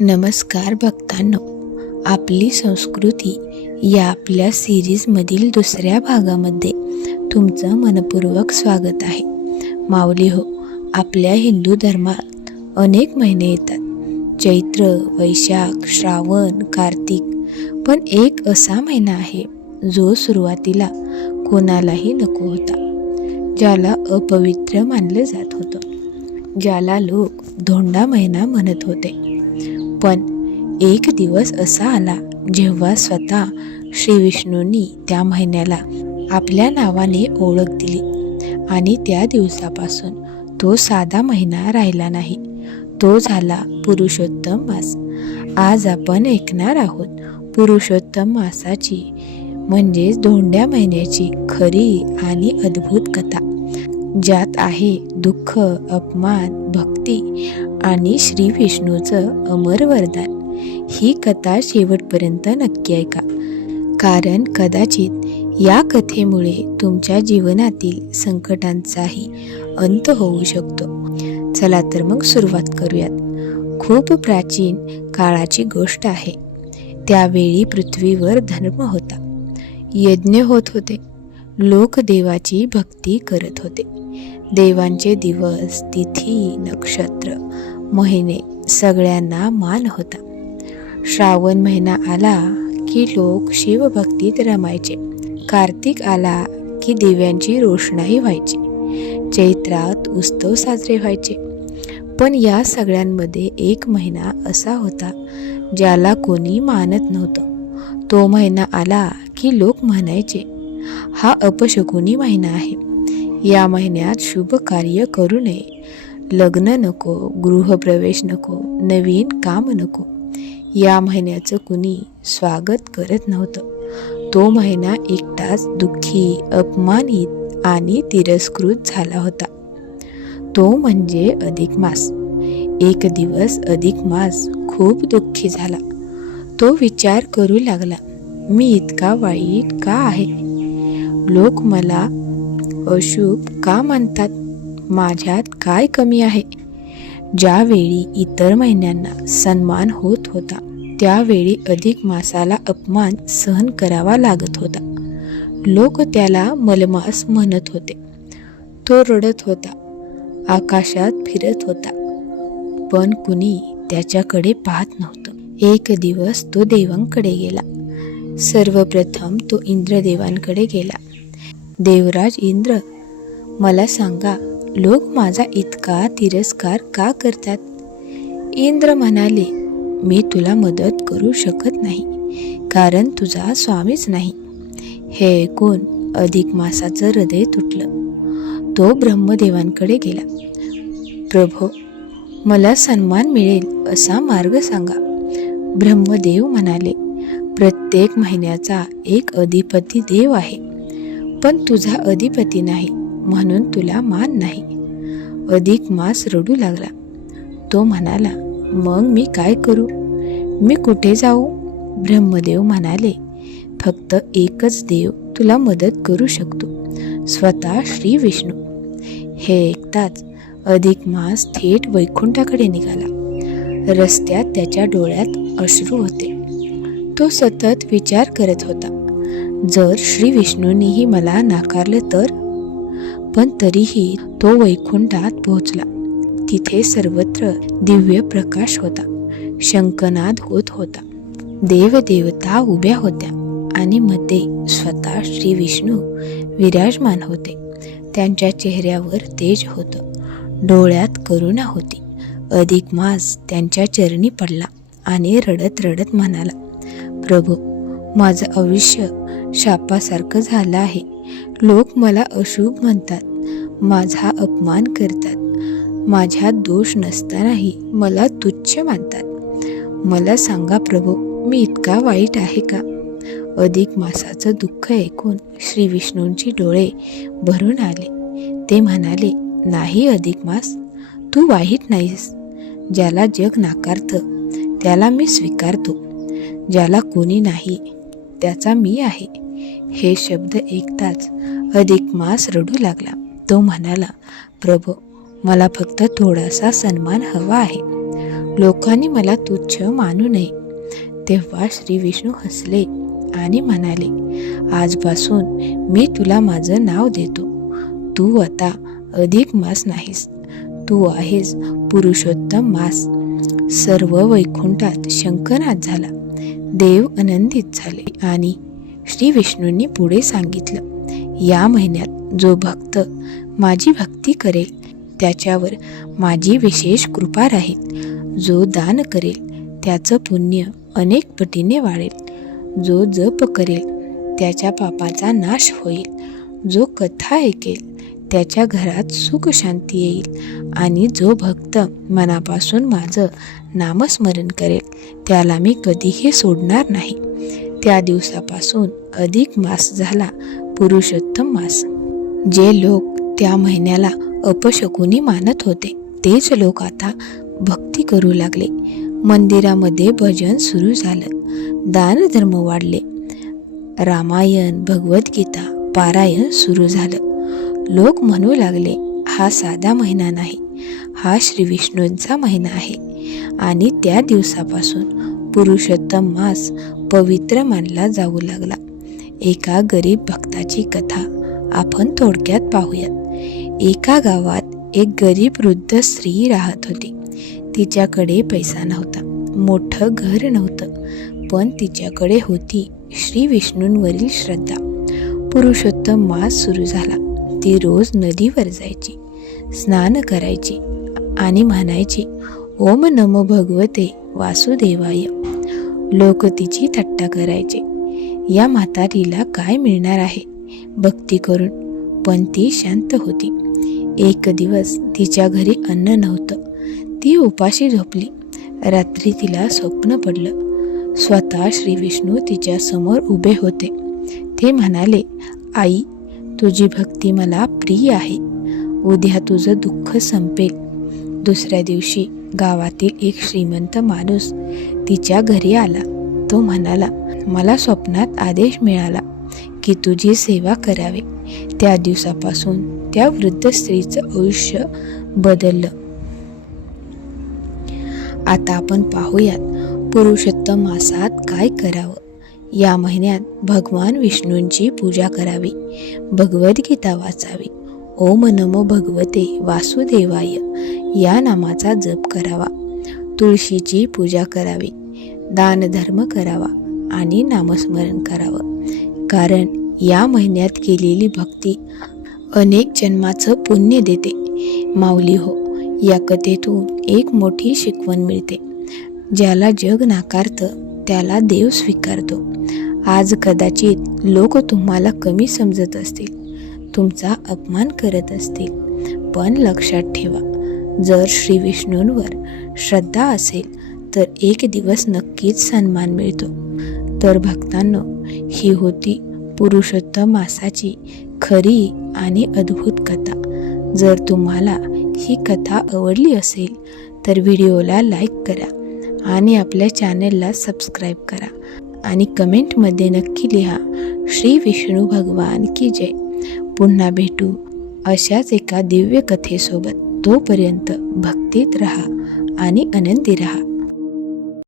नमस्कार भक्तांनो, आपली संस्कृती या आपल्या सिरीजमधील दुसऱ्या भागामध्ये तुमचं मनपूर्वक स्वागत आहे. माऊली हो, आपल्या हिंदू धर्मात अनेक महिने येतात. चैत्र, वैशाख, श्रावण, कार्तिक. पण एक असा महिना आहे जो सुरुवातीला कोणालाही नको होता, ज्याला अपवित्र मानलं जात होतं, ज्याला लोक धोंडा महिना म्हणत होते. पण एक दिवस असा आला जेव्हा स्वतः श्री विष्णूंनी त्या महिन्याला आपल्या नावाने ओळख दिली आणि त्या दिवसापासून तो साधा महिना राहिला नाही. तो झाला पुरुषोत्तम मास. आज आपण ऐकणार आहोत पुरुषोत्तम मासाची म्हणजेच धोंड्या महिन्याची खरी आणि अद्भुत कथा, ज्यात आहे दुःख, अपमान, भक्ती आणि श्री विष्णूचं अमर वरदान. ही कथा शेवटपर्यंत नक्की ऐका, कारण कदाचित या कथेमुळे तुमच्या जीवनातील संकटांचाही अंत होऊ शकतो. चला तर मग सुरुवात करूयात. खूप प्राचीन काळाची गोष्ट आहे. त्यावेळी पृथ्वीवर धर्म होता, यज्ञ होत होते, लोक देवाची भक्ती करत होते. देवांचे दिवस, तिथी, नक्षत्र, महिने सगळ्यांना मान होता. श्रावण महिना आला की लोक शिवभक्तीत रमायचे. कार्तिक आला की दिव्यांची रोषणाई व्हायची. चैत्रात उत्सव साजरे व्हायचे. पण या सगळ्यांमध्ये एक महिना असा होता ज्याला कोणी मानत नव्हतं. तो महिना आला की लोक म्हणायचे, हा अपशकुनी महिना आहे. या महिन्यात शुभ कार्य करू नये, लग्न नको, गृहप्रवेश नको, नवीन काम नको. या महिन्याचं कुणी स्वागत करत नव्हतं. तो महिना एकटाच दुःखी, अपमानित आणि तिरस्कृत झाला होता. तो म्हणजे अधिक मास. एक दिवस अधिक मास खूप दुःखी झाला. तो विचार करू लागला, मी इतका वाईट का आहे? लोक मला अशुभ का मानतात? माझ्यात काय कमी आहे? ज्यावेळी इतर महिन्यांना सन्मान होत होता, त्यावेळी अधिक मासाला अपमान सहन करावा लागत होता. लोक त्याला मलमास म्हणत होते. तो रडत होता, आकाशात फिरत होता, पण कुणी त्याच्याकडे पाहत नव्हतं. एक दिवस तो देवांकडे गेला. सर्वप्रथम तो इंद्रदेवांकडे गेला. देवराज इंद्र, मला सांगा, लोक माझा इतका तिरस्कार का करतात? इंद्र म्हणाले, मी तुला मदत करू शकत नाही, कारण तुझा स्वामीच नाही. हे ऐकून अधिक मासाचं हृदय तुटलं. तो ब्रह्मदेवांकडे गेला. प्रभो, मला सन्मान मिळेल असा मार्ग सांगा. ब्रह्मदेव म्हणाले, प्रत्येक महिन्याचा एक अधिपती देव आहे, पण तुझा अधिपती नाही, म्हणून तुला मान नाही. अधिक मास रडू लागला. तो म्हणाला, मग मी काय करू? मी कुठे जाऊ? ब्रह्मदेव म्हणाले, फक्त एकच देव तुला मदत करू शकतो, स्वतः श्री विष्णू. हे ऐकताच अधिक मास थेट वैकुंठाकडे निघाला. रस्त्यात त्याच्या डोळ्यात अश्रू होते. तो सतत विचार करत होता, जर श्री विष्णूंनीही मला नाकारलं तर? पण तरीही तो वैकुंठात पोहोचला. तिथे सर्वत्र दिव्य प्रकाश होता. शंखनाद होत होता. देवदेवता उभ्या होत्या आणि मध्ये स्वतः श्री विष्णू विराजमान होते. त्यांच्या चेहऱ्यावर तेज होतं, डोळ्यात करुणा होती. अधिक मास त्यांच्या चरणी पडला आणि रडत रडत म्हणाला, प्रभू, माझं आयुष्य शापासारखं झालं आहे. लोक मला अशुभ म्हणतात, माझा अपमान करतात, माझ्यात दोष नसतानाही मला तुच्छ मानतात. मला सांगा प्रभू, मी इतका वाईट आहे का? अधिक मासाचं दुःख ऐकून श्री विष्णूंची डोळे भरून आले. ते म्हणाले, नाही अधिक मास, तू वाईट नाहीस. ज्याला जग नाकारतं त्याला मी स्वीकारतो. ज्याला कोणी नाही त्याचा मी आहे. हे शब्द ऐकताच अधिक मास रडू लागला. तो म्हणाला, प्रभू, मला फक्त थोडासा सन्मान हवा आहे. लोकांनी मला तुच्छ मानू नये. तेव्हा श्री विष्णू हसले आणि म्हणाले, आजपासून मी तुला माझं नाव देतो. तू आता अधिक मास नाहीस, तू आहेस पुरुषोत्तम मास. सर्व वैकुंठात शंखनाद झाला. देव आनंदित झाले आणि श्री विष्णूंनी पुढे सांगितलं, या महिन्यात जो भक्त माझी भक्ती करेल त्याच्यावर माझी विशेष कृपा राहील. जो दान करेल त्याचं पुण्य अनेक पटीने वाढेल. जो जप करेल त्याच्या पापाचा नाश होईल. जो कथा ऐकेल त्याच्या घरात सुख शांती येईल. आणि जो भक्त मनापासून माझं नामस्मरण करेल त्याला मी कधीही सोडणार नाही. त्या दिवसापासून अधिक मास झाला पुरुषोत्तम मास. जे लोक त्या महिन्याला अपशकुनी मानत होते तेच लोक आता भक्ती करू लागले. मंदिरामध्ये भजन सुरू झालं. दानधर्म वाढले. रामायण भगवद्गीता पारायण सुरू झालं. लोक म्हणू लागले, हा साधा महिना नाही, हा श्री विष्णूंचा महिना आहे. आणि त्या दिवसापासून पुरुषोत्तम मास पवित्र मानला जाऊ लागला. एका गरीब भक्ताची कथा आपण थोडक्यात पाहूयात. एका गावात एक गरीब वृद्ध स्त्री राहत होती. तिच्याकडे पैसा नव्हता, मोठं घर नव्हतं, पण तिच्याकडे होती श्री विष्णूंवरील श्रद्धा. पुरुषोत्तम मास सुरू झाला. ती रोज नदीवर जायची, स्नान करायची आणि म्हणायची, ओम नमो भगवते वासुदेवाय. लोक तिची थट्टा करायचे, या म्हातारीला काय मिळणार आहे भक्ती करून. पण ती शांत होती. एक दिवस तिच्या घरी अन्न नव्हतं. ती उपाशी झोपली. रात्री तिला स्वप्न पडलं. स्वतः श्री विष्णू तिच्या समोर उभे होते. ते म्हणाले, आई, तुझी भक्ती मला प्रिय आहे. उद्या तुझं दुःख संपेल. दुसऱ्या दिवशी गावातील एक श्रीमंत माणूस तिच्या घरी आला. तो म्हणाला, मला स्वप्नात आदेश मिळाला की तुझी सेवा करावी. त्या दिवसापासून त्या वृद्ध स्त्रीचं आयुष्य बदललं. आता आपण पाहूयात पुरुषोत्तम मासात काय करावं. या महिन्यात भगवान विष्णूंची पूजा करावी, भगवद्गीता वाचावी, ओम नमो भगवते वासुदेवाय या नामाचा जप करावा, तुळशीची पूजा करावी, दानधर्म करावा आणि नामस्मरण करावं. कारण या महिन्यात केलेली भक्ती अनेक जन्माचं पुण्य देते. माऊली हो, या कथेतून एक मोठी शिकवण मिळते. ज्याला जग नाकारतं त्याला देव स्वीकारतो. आज कदाचित लोक तुम्हाला कमी समजत असतील, तुमचा अपमान करत असतील, पण लक्षात ठेवा, जर श्री विष्णूंवर श्रद्धा असेल तर एक दिवस नक्कीच सन्मान मिळतो. तर भक्तांनो, ही होती पुरुषोत्तम मासाची खरी आणि अद्भुत कथा. जर तुम्हाला ही कथा आवडली असेल तर व्हिडिओला लाईक करा आणि आपल्या चॅनलला सबस्क्राईब करा आणि कमेंटमध्ये नक्की लिहा, श्री विष्णू भगवान की जय. पुन्हा भेटू अशाच एका दिव्य कथेसोबत. तोपर्यंत भक्तीत राहा आणि आनंदी राहा.